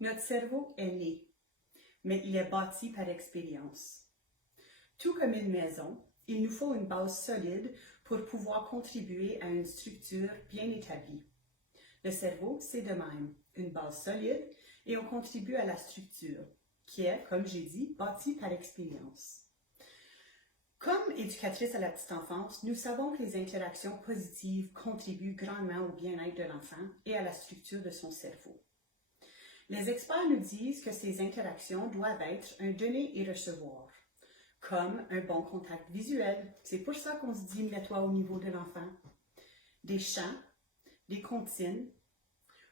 Notre cerveau est né, mais il est bâti par expérience. Tout comme une maison, il nous faut une base solide pour pouvoir contribuer à une structure bien établie. Le cerveau, c'est de même, une base solide et on contribue à la structure, qui est, comme j'ai dit, bâtie par expérience. Comme éducatrice à la petite enfance, nous savons que les interactions positives contribuent grandement au bien-être de l'enfant et à la structure de son cerveau. Les experts nous disent que ces interactions doivent être un donner et recevoir, comme un bon contact visuel. C'est pour ça qu'on se dit « mets-toi au niveau de l'enfant », des chants, des comptines,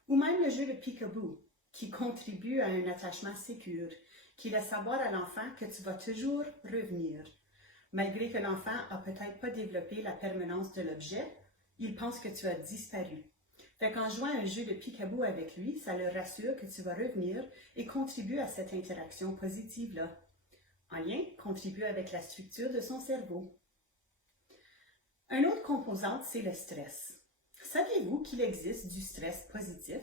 ou même le jeu de peekaboo, qui contribue à un attachement sécure, qui laisse savoir à l'enfant que tu vas toujours revenir. Malgré que l'enfant n'a peut-être pas développé la permanence de l'objet, il pense que tu as disparu. Fait qu'en jouant un jeu de peekaboo avec lui, ça le rassure que tu vas revenir et contribue à cette interaction positive-là. En lien, contribue avec la structure de son cerveau. Une autre composante, c'est le stress. Saviez-vous qu'il existe du stress positif?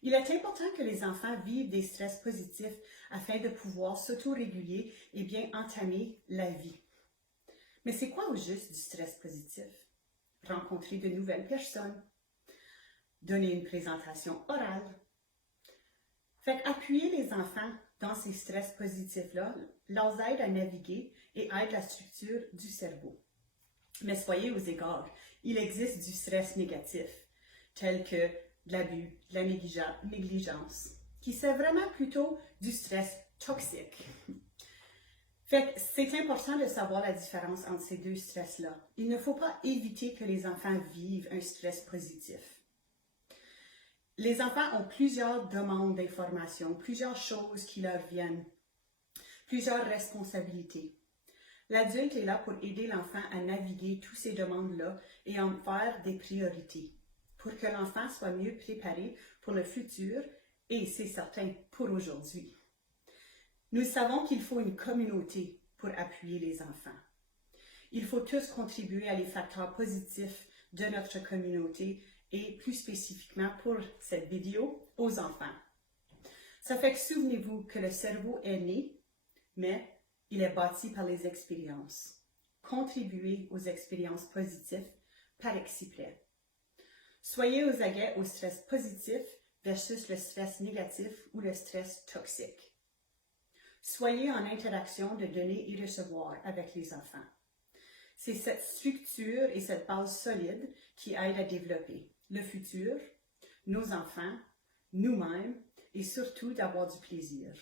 Il est important que les enfants vivent des stress positifs afin de pouvoir s'autoréguler et bien entamer la vie. Mais c'est quoi au juste du stress positif? Rencontrer de nouvelles personnes, donner une présentation orale. Fait qu'appuyer les enfants dans ces stress positifs-là leur aide à naviguer et aide la structure du cerveau. Mais soyez aux égards, il existe du stress négatif, tel que de l'abus, de la négligence, qui c'est vraiment plutôt du stress toxique. Fait que c'est important de savoir la différence entre ces deux stress-là. Il ne faut pas éviter que les enfants vivent un stress positif. Les enfants ont plusieurs demandes d'information, plusieurs choses qui leur viennent, plusieurs responsabilités. L'adulte est là pour aider l'enfant à naviguer toutes ces demandes-là et en faire des priorités, pour que l'enfant soit mieux préparé pour le futur et, c'est certain, pour aujourd'hui. Nous savons qu'il faut une communauté pour appuyer les enfants. Il faut tous contribuer à les facteurs positifs de notre communauté et plus spécifiquement pour cette vidéo, aux enfants. Ça fait que souvenez-vous que le cerveau est né, mais il est bâti par les expériences. Contribuez aux expériences positives par exprès. Soyez aux aguets au stress positif versus le stress négatif ou le stress toxique. Soyez en interaction de donner et recevoir avec les enfants. C'est cette structure et cette base solide qui aide à développer le futur, nos enfants, nous-mêmes et surtout d'avoir du plaisir.